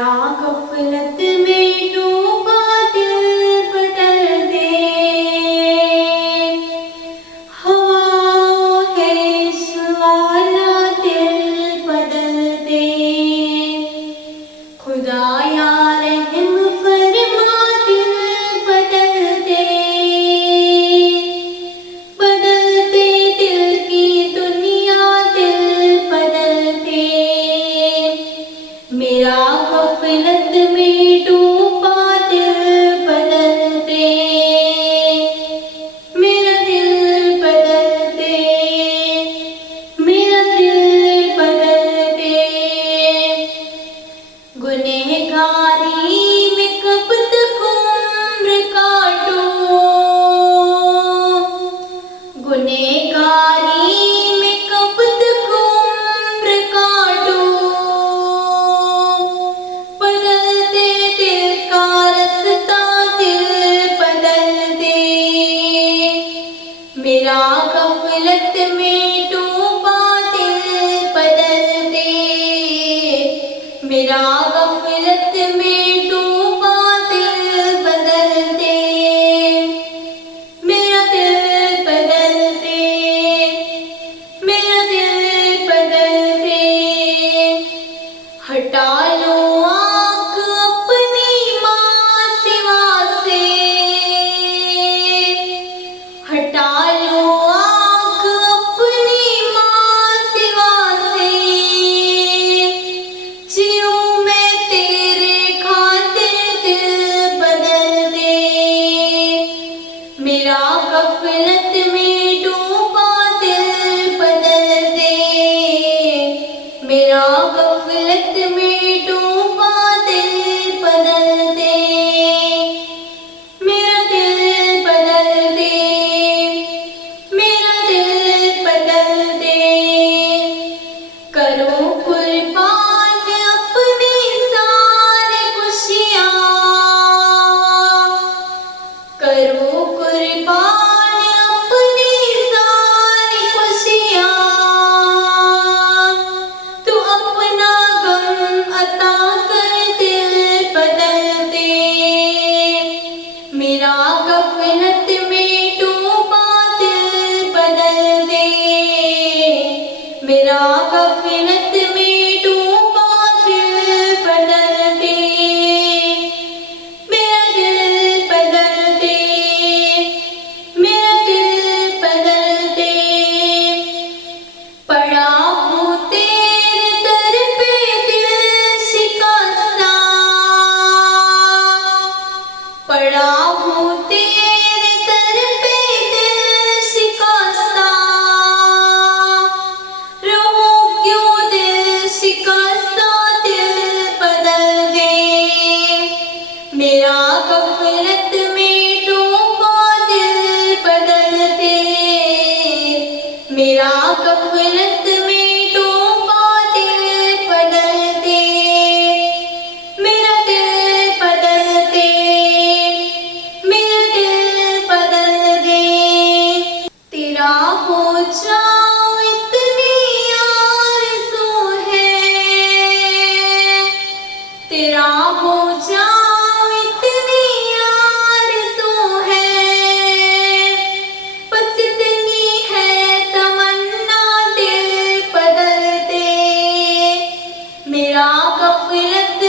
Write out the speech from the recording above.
मेरा गफलत में डूबा दिल बदल दे, हवा है सुहाना दिल बदल दे। खुदाया रहम फरमा दिल बदल दे, बदल दे दिल की दुनिया दिल बदल दे। मेरा गफलत में डूबा दिल बदल दे, मेरा दिल बदल दे, मेरा दिल बदल दे। गुनहगारी में कब तक उम्र काटूं, गुनहगारी में कब तक उम्र काटूं। बदल दे दिल का रास्ता दिल बदल दे, मेरा गफलत में डूबा दिल बदल दे, मेरा गफलत में डूबा दिल बदल दे। मेरा दिल बदल दे, मेरा दिल बदल दे। हटा लो आँख अपनी माँ सिवा से, हटा लो आँख अपनी माँ सिवा से। जीऊँ मैं तेरे खातिर दिल बदल दे, मेरा गफलत में डूबा दिल बदल दे, मेरा गफलत में डूबा दिल बदल दे। मेरा दिल बदल दे, मेरा दिल बदल दे। करो कुर्बान अपनी सारी खुशियाँ, करो कुर्बान अपनी सारी खुशियाँ। तू अपना गम अता कर दिल बदल दे, मेरा गफलत में डूबा दिल बदल दे, मेरा गफलत में डूबा दिल बदल दे। मेरा दिल बदल दे, मेरा दिल बदल दे। पड़ा हूँ तेरे दर पे दिल शिकस्ता, पड़ा हूँ तेरे दर पे दिल शिकस्ता। रहूं क्यों दिल शिकस्ता दिल बदल दे, मेरा गफलत में डूबा दिल बदल दे, मेरा गफलत में डूबा दिल बदल दे। मेरा दिल बदल दे, मेरा दिल बदल दे। तेरा हो जाऊं इतनी आरज़ू है, तेरा हो जाऊं इतनी आरज़ू है। बस इतनी है तमन्ना दिल बदल दे, मेरा गफलत